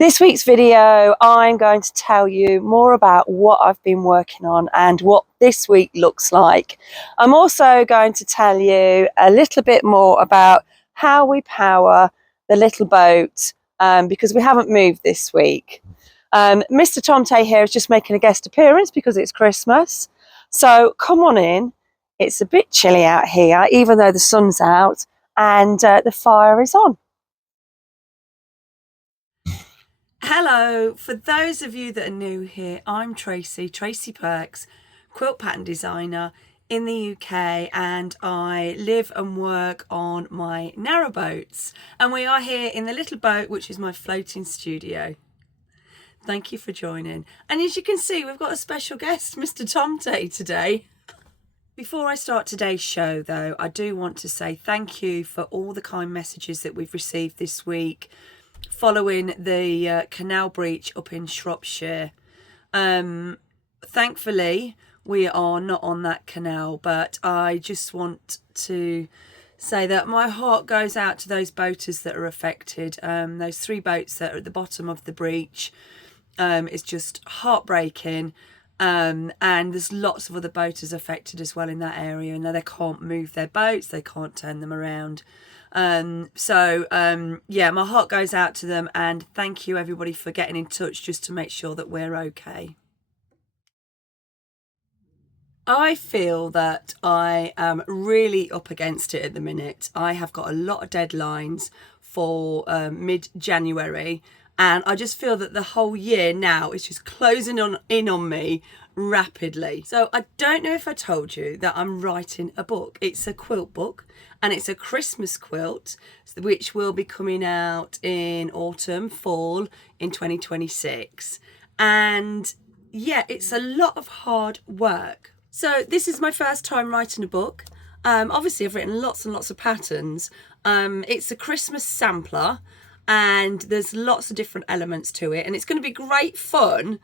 This week's video, I'm going to tell you more about what I've been working on and what this week looks like. I'm also going to tell you a little bit more about how we power the little boat because we haven't moved this week. Mr. Tomte here is just making a guest appearance because it's Christmas. So come on in. It's a bit chilly out here, even though the sun's out and the fire is on. Hello, for those of you that are new here, I'm Tracy Perks, quilt pattern designer in the UK, and I live and work on my narrowboats, and we are here in the little boat, which is my floating studio. Thank you for joining. And as you can see, we've got a special guest, Mr. Tomte, today. Before I start today's show though, I do want to say thank you for all the kind messages that we've received this week following the canal breach up in Shropshire. Thankfully we are not on that canal, but I just want to say that my heart goes out to those boaters that are affected. Those 3 boats that are at the bottom of the breach. It's just heartbreaking. And there's lots of other boaters affected as well in that area, and they can't move their boats, they can't turn them around. Yeah, my heart goes out to them, and thank you everybody for getting in touch just to make sure that we're okay. I feel that I am really up against it at the minute. I have got a lot of deadlines for mid-January, and I just feel that the whole year now is just closing in on me rapidly. So I don't know if I told you that I'm writing a book. It's a quilt book, and it's a Christmas quilt which will be coming out in fall in 2026. And yeah, it's a lot of hard work. So this is my first time writing a book. Obviously I've written lots and lots of patterns. It's a Christmas sampler, and there's lots of different elements to it, and it's going to be great fun.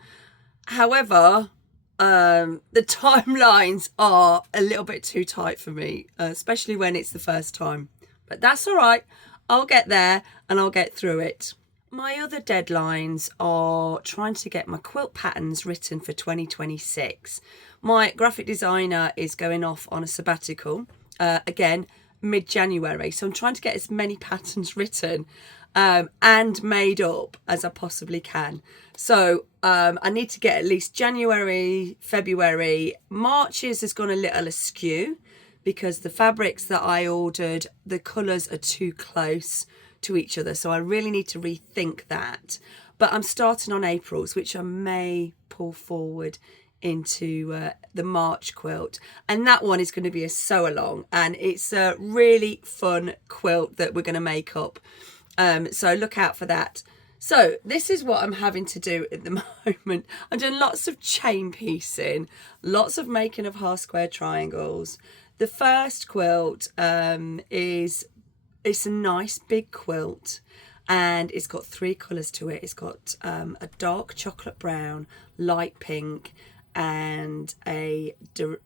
However, the timelines are a little bit too tight for me, especially when it's the first time. But that's all right. I'll get there and I'll get through it. My other deadlines are trying to get my quilt patterns written for 2026. My graphic designer is going off on a sabbatical, again, mid-January. So I'm trying to get as many patterns written and made up as I possibly can. So I need to get at least January, February. March's has gone a little askew because the fabrics that I ordered, the colours are too close to each other. So I really need to rethink that. But I'm starting on April's, which I may pull forward into the March quilt, and that one is going to be a sew along, and it's a really fun quilt that we're going to make up. So look out for that. So this is what I'm having to do at the moment. I'm doing lots of chain piecing, lots of making of half square triangles. The first quilt it's a nice big quilt, and it's got 3 colours to it. It's got a dark chocolate brown, light pink, and a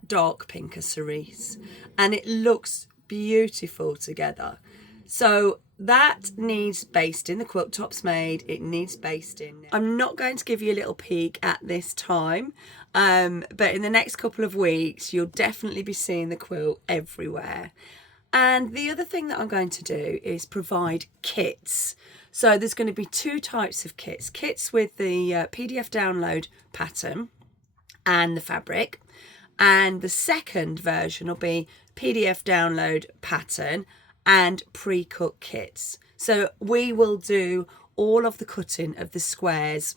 dark pink, a cerise, and it looks beautiful together. So that needs basting. The quilt top's made, it needs basting. I'm not going to give you a little peek at this time, but in the next couple of weeks you'll definitely be seeing the quilt everywhere. And the other thing that I'm going to do is provide kits. So there's going to be 2 types of kits with the PDF download pattern and the fabric, and the second version will be PDF download pattern and pre-cut kits. So we will do all of the cutting of the squares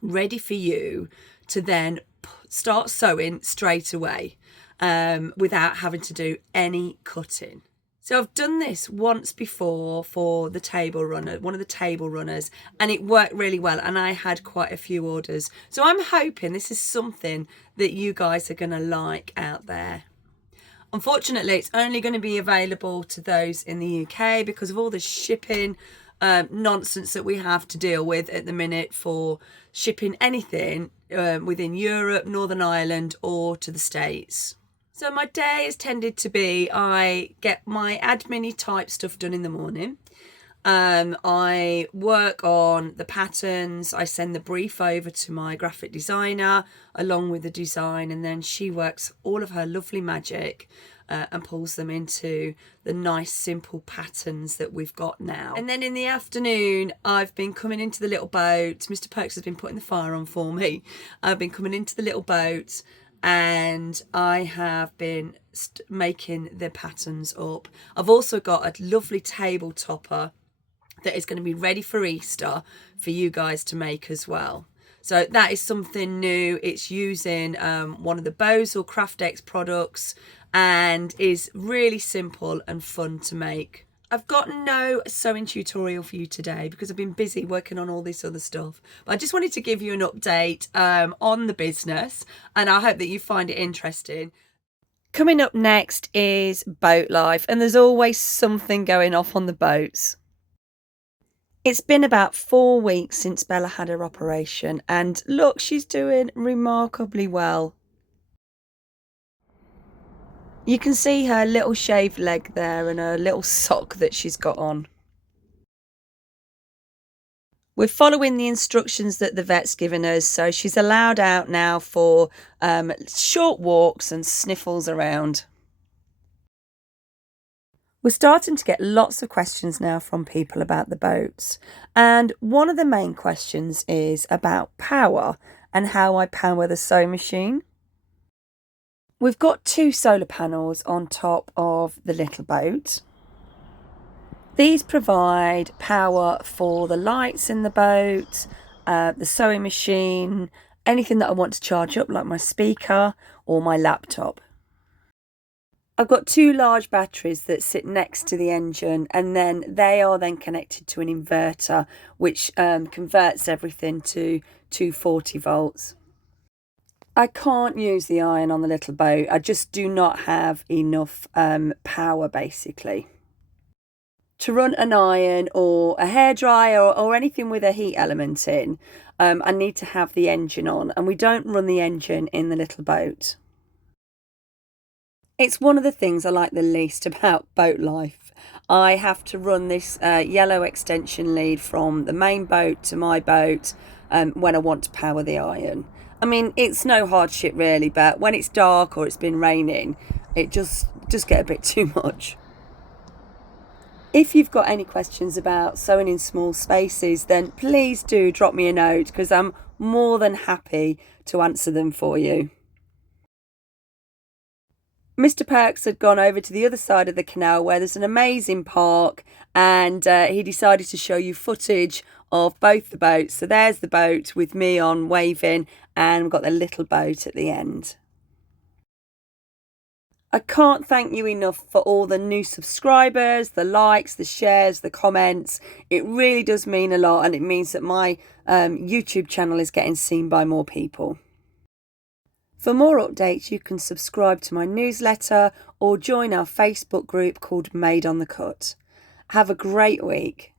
ready for you to then start sewing straight away without having to do any cutting. So I've done this once before for the table runner, one of the table runners, and it worked really well, and I had quite a few orders. So I'm hoping this is something that you guys are going to like out there. Unfortunately, it's only going to be available to those in the UK because of all the shipping nonsense that we have to deal with at the minute for shipping anything within Europe, Northern Ireland, or to the States. So my day has tended to be, I get my admin type stuff done in the morning. I work on the patterns. I send the brief over to my graphic designer along with the design, and then she works all of her lovely magic and pulls them into the nice simple patterns that we've got now. And then in the afternoon, I've been coming into the little boat. Mr. Perks has been putting the fire on for me. I've been coming into the little boat and I have been making the patterns up. I've also got a lovely table topper that is going to be ready for Easter for you guys to make as well. So that is something new. It's using one of the Bows or Craftex products and is really simple and fun to make. I've got no sewing tutorial for you today because I've been busy working on all this other stuff. But I just wanted to give you an update on the business, and I hope that you find it interesting. Coming up next is boat life, and there's always something going off on the boats. It's been about 4 weeks since Bella had her operation, and look, she's doing remarkably well. You can see her little shaved leg there and her little sock that she's got on. We're following the instructions that the vet's given us, so she's allowed out now for short walks and sniffles around. We're starting to get lots of questions now from people about the boats, and one of the main questions is about power and how I power the sewing machine. We've got 2 solar panels on top of the little boat. These provide power for the lights in the boat, the sewing machine, anything that I want to charge up like my speaker or my laptop. I've got 2 large batteries that sit next to the engine, and then they are then connected to an inverter which converts everything to 240 volts. I can't use the iron on the little boat. I just do not have enough power basically. To run an iron or a hairdryer or anything with a heat element in, I need to have the engine on, and we don't run the engine in the little boat. It's one of the things I like the least about boat life. I have to run this yellow extension lead from the main boat to my boat when I want to power the iron. I mean, it's no hardship really, but when it's dark or it's been raining, it just get a bit too much. If you've got any questions about sewing in small spaces, then please do drop me a note because I'm more than happy to answer them for you. Mr. Perks had gone over to the other side of the canal where there's an amazing park, and he decided to show you footage of both the boats. So there's the boat with me on waving, and we've got the little boat at the end. I can't thank you enough for all the new subscribers, the likes, the shares, the comments. It really does mean a lot, and it means that my YouTube channel is getting seen by more people. For more updates, you can subscribe to my newsletter or join our Facebook group called Made on the Cut. Have a great week.